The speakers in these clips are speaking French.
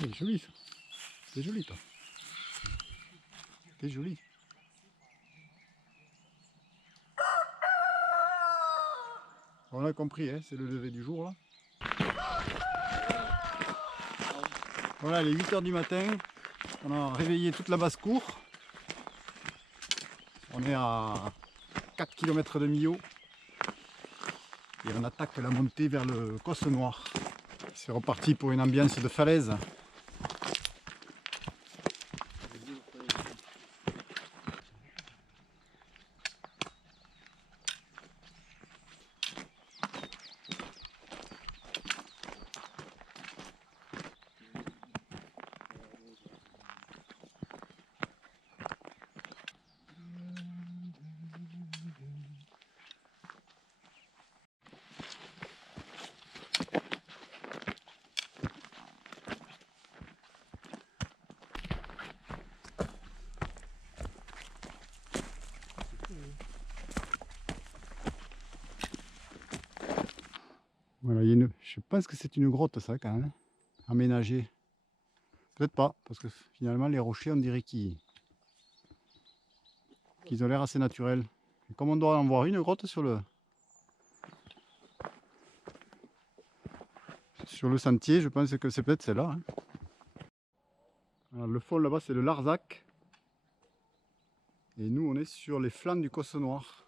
C'est joli ça. C'est joli toi. C'est joli. On a compris, hein, c'est le lever du jour là. Voilà, il est 8 h du matin. On a réveillé toute la basse-cour. On est à 4 km de Millau. Et on attaque la montée vers le Cosse Noir. C'est reparti pour une ambiance de falaise. Voilà, je pense que c'est une grotte ça quand même, aménagée. Peut-être pas, parce que finalement les rochers on dirait qu'ils ont l'air assez naturels. Et comme on doit en voir une grotte sur le sentier, je pense que c'est peut-être celle-là. Hein. Alors, le fond là-bas c'est le Larzac. Et nous on est sur les flancs du Cosse Noir.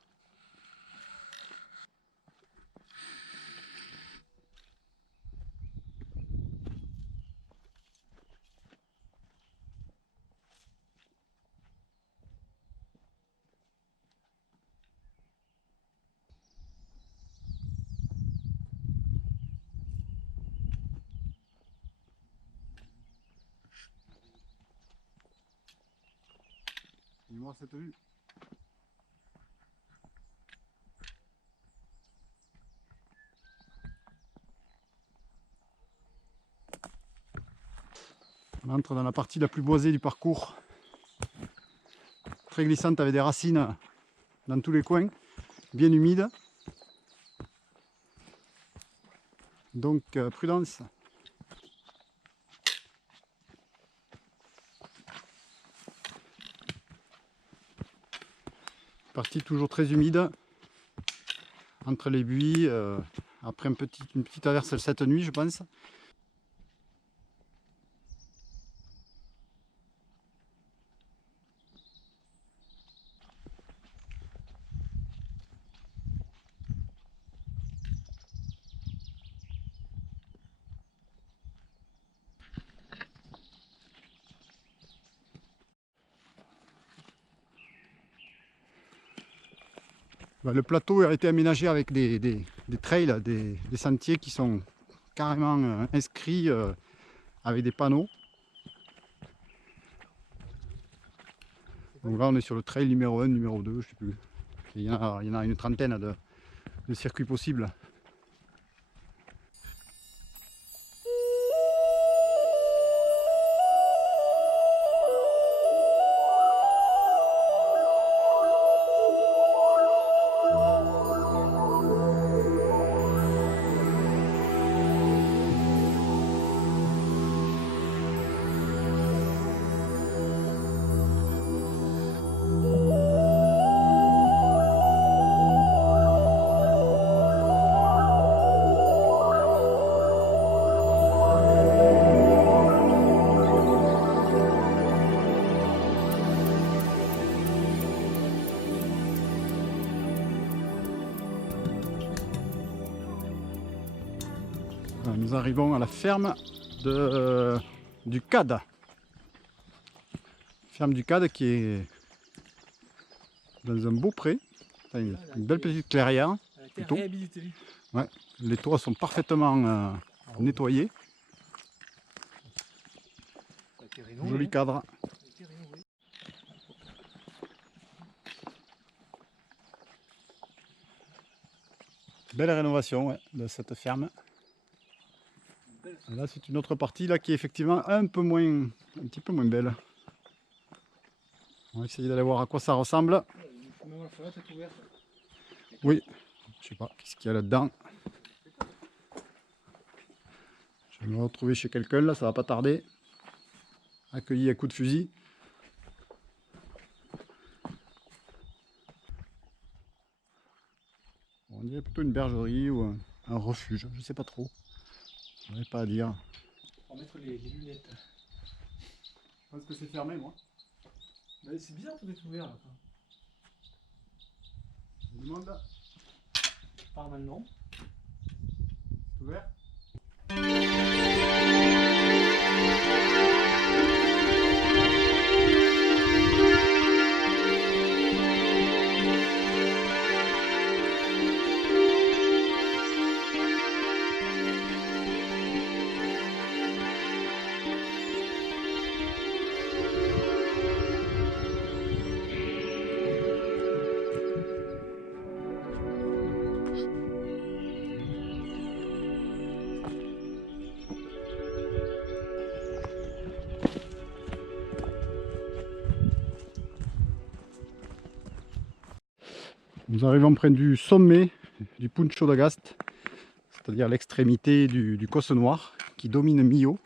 Dis-moi cette vue. On entre dans la partie la plus boisée du parcours. Très glissante avec des racines dans tous les coins, bien humide. Donc prudence. Partie toujours très humide. Entre les buis, après une petite averse cette nuit je pense. Le plateau a été aménagé avec des trails, des sentiers qui sont carrément inscrits avec des panneaux. Donc là on est sur le trail numéro 1, numéro 2, je sais plus. Il y en a une trentaine de circuits possibles. Nous arrivons à la ferme du Cad. Ferme du Cad qui est dans un beau pré, une belle petite clairière. Ouais, les toits sont parfaitement nettoyés. Joli cadre. Belle rénovation ouais, de cette ferme. Et là c'est une autre partie là qui est effectivement un petit peu moins belle. On va essayer d'aller voir à quoi ça ressemble. Oui, je sais pas qu'est-ce qu'il y a là-dedans. Je vais me retrouver chez quelqu'un là, ça va pas tarder. accueillis à coups de fusil. On dirait plutôt une bergerie ou un refuge, je sais pas trop. Je n'aurais pas à dire. On va mettre les lunettes. Je pense que c'est fermé, moi. C'est bizarre, tout est ouvert là. Je me demande là. Par maintenant. C'est ouvert. Nous arrivons près du sommet du Puncho d'Agast, c'est-à-dire l'extrémité du Causse Noir qui domine Millau.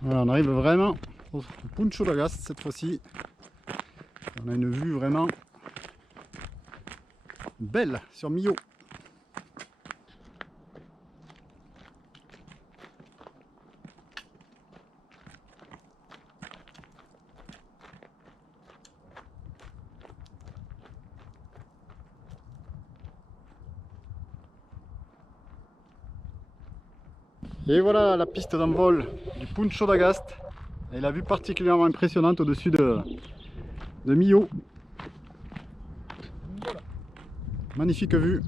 Voilà, on arrive vraiment au Puncho d'Agast cette fois-ci. On a une vue vraiment belle sur Millau. Et voilà la piste d'envol du Puncho d'Agast. Et la vue particulièrement impressionnante au-dessus de Millau. Voilà. Magnifique vue.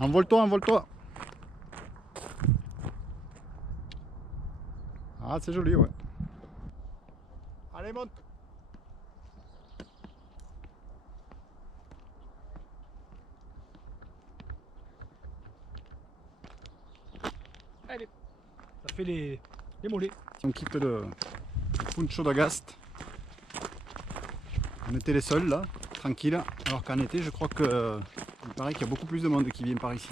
Envole-toi, envole-toi. Ah, c'est joli, ouais. Allez, monte. Allez. Ça fait les mollets. Si on quitte le Puncho d'Agast, on était les seuls là, tranquille, alors qu'en été je crois que il paraît qu'il y a beaucoup plus de monde qui vient par ici.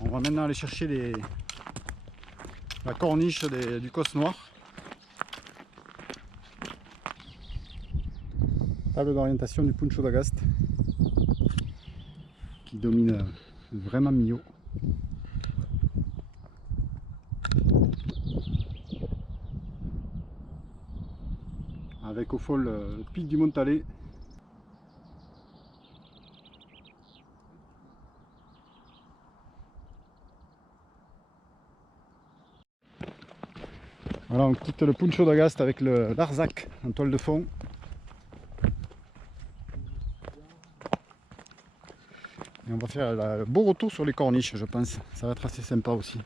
On va maintenant aller chercher la corniche du Causse Noir. Table d'orientation du Puncho d'Agast qui domine vraiment Millau. Avec au fond le pic du Montalet. Voilà, on quitte le Puncho d'Agast avec l'Arzac en toile de fond. Et on va faire le beau retour sur les corniches, je pense. Ça va être assez sympa aussi.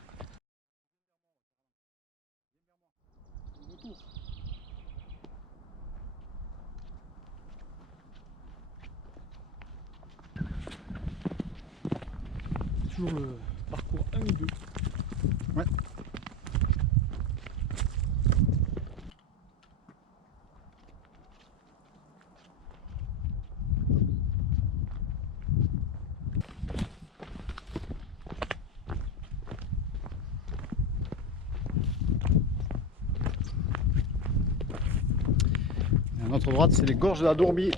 Toujours le parcours 1 et 2. Ouais. Et à notre droite, c'est les gorges de la Dourbie.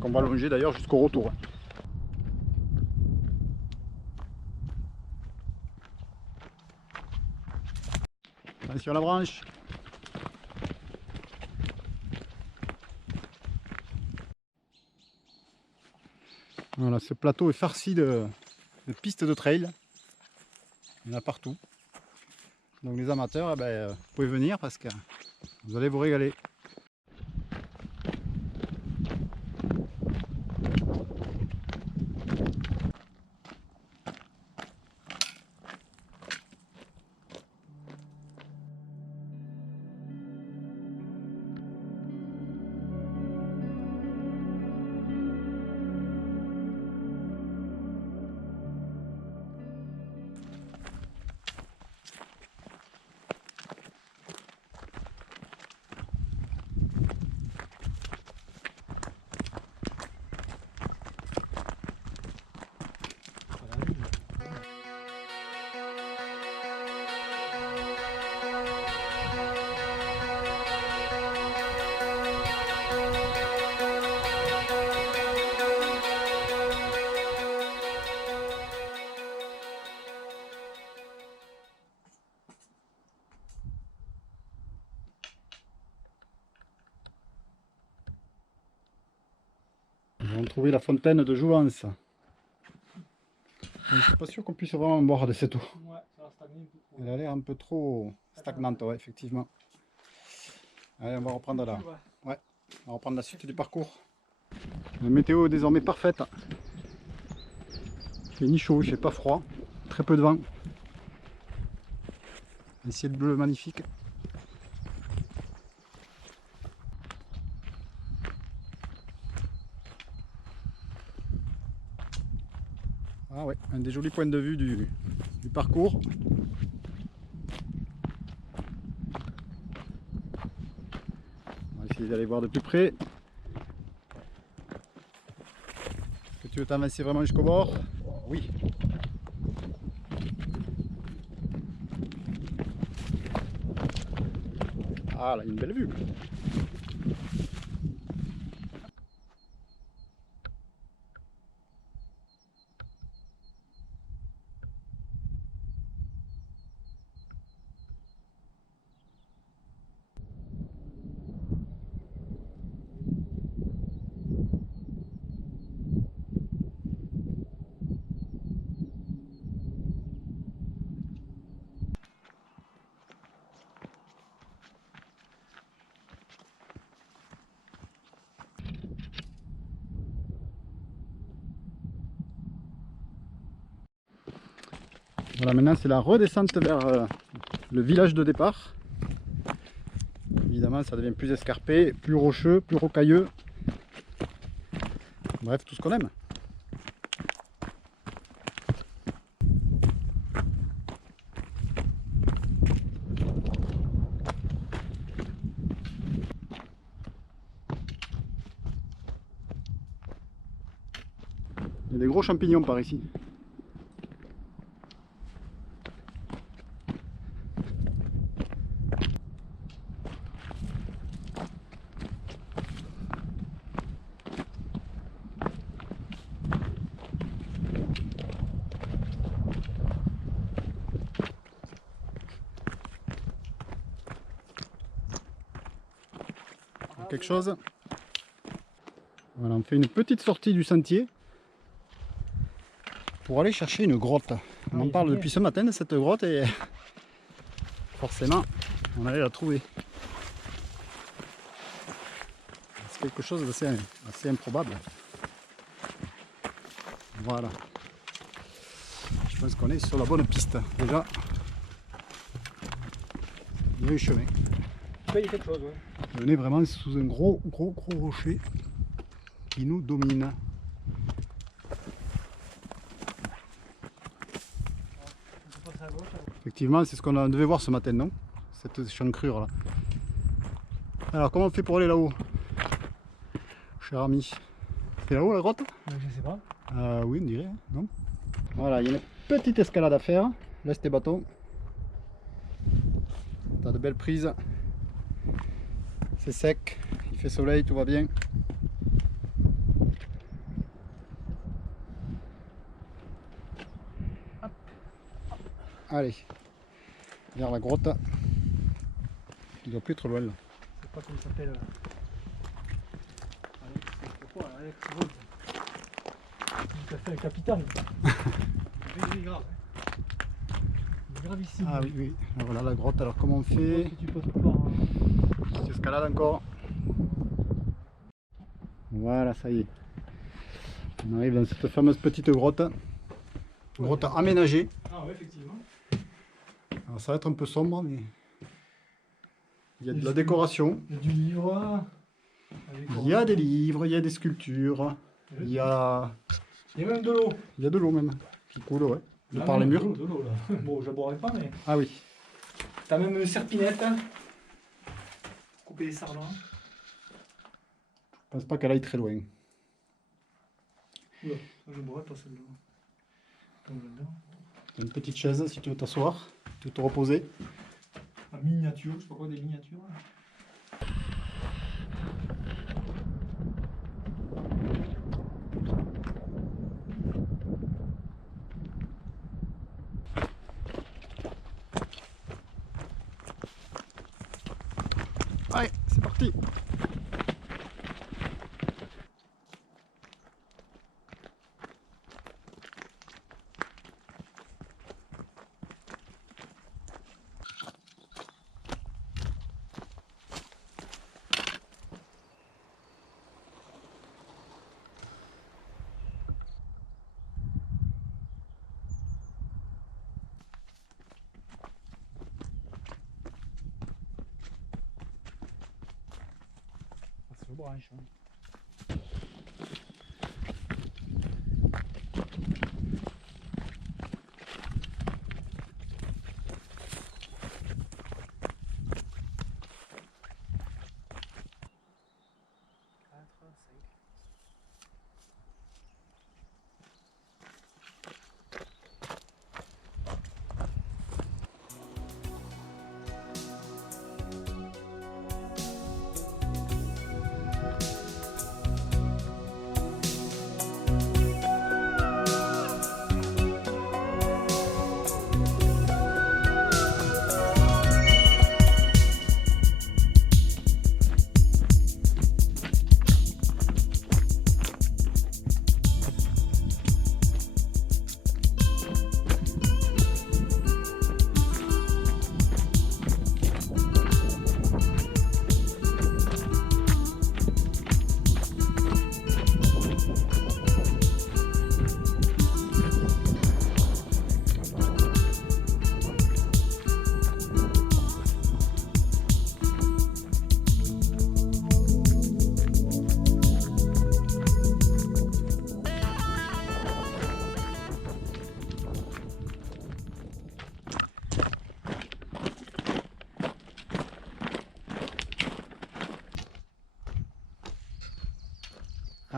Qu'on va longer d'ailleurs jusqu'au retour. Attention à la branche. Voilà, ce plateau est farci de pistes de trail. Il y en a partout. Donc les amateurs, vous pouvez venir parce que vous allez vous régaler. trouvé la fontaine de Jouvence. Je ne suis pas sûr qu'on puisse vraiment boire de cette eau. Ouais, ça va stagner un peu trop. Elle a l'air un peu trop stagnante, ouais, effectivement. Allez, on va reprendre là. Ouais, on va reprendre la suite du parcours. La météo est désormais parfaite. Il fait ni chaud, il fait pas froid. Très peu de vent. Un ciel bleu magnifique. Ah ouais, un des jolis points de vue du parcours. On va essayer d'aller voir de plus près. Est-ce que tu veux t'avancer vraiment jusqu'au bord? Oui. Ah là, une belle vue. Voilà, maintenant c'est la redescente vers le village de départ. Évidemment, ça devient plus escarpé, plus rocheux, plus rocailleux. Bref, tout ce qu'on aime. Il y a des gros champignons par ici. Quelque chose. Voilà, on fait une petite sortie du sentier pour aller chercher une grotte. On en parle depuis ce matin de cette grotte et forcément on allait la trouver. C'est quelque chose d'assez improbable. Voilà. Je pense qu'on est sur la bonne piste. Déjà, il y a eu chemin. Il y a quelque chose, ouais. On est vraiment sous un gros rocher qui nous domine. Effectivement, c'est ce qu'on devait voir ce matin, non? Cette chancrure là. Alors, comment on fait pour aller là-haut, cher ami? C'est là-haut la grotte? Je sais pas. Oui, on dirait, hein, non? Voilà, il y a une petite escalade à faire. Laisse tes bâtons. T'as de belles prises. C'est sec, il fait soleil, tout va bien. Allez, vers la grotte. Il doit plus être loin là. Je sais pas comment il s'appelle. Alex Volt. Il a fait le capitaine. C'est grave. C'est gravissime. Ah oui, oui. Voilà la grotte. Alors comment on fait? Tu passes par Petite escalade encore. Voilà, ça y est. On arrive dans cette fameuse petite grotte. Grotte aménagée. Ah ouais, effectivement. Alors ça va être un peu sombre, mais il y a de la décoration. Il y a du livre. Il y a des livres, il y a des sculptures. Il y a même de l'eau. Il y a de l'eau même qui coule, ouais. De Ah par les murs. De l'eau là. Bon, je ne boirai pas, mais. Ah oui. T'as même une serpinette. Couper les sardins. Je pense pas qu'elle aille très loin. Oula, je ne boirai pas celle-là. Comme j'aime bien. Une petite chaise si tu veux t'asseoir, tu veux te reposer. Un miniature, je sais pas quoi, des miniatures. Allez, c'est parti. Je branche.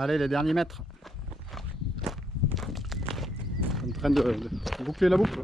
Allez, les derniers mètres. En train de boucler la boucle.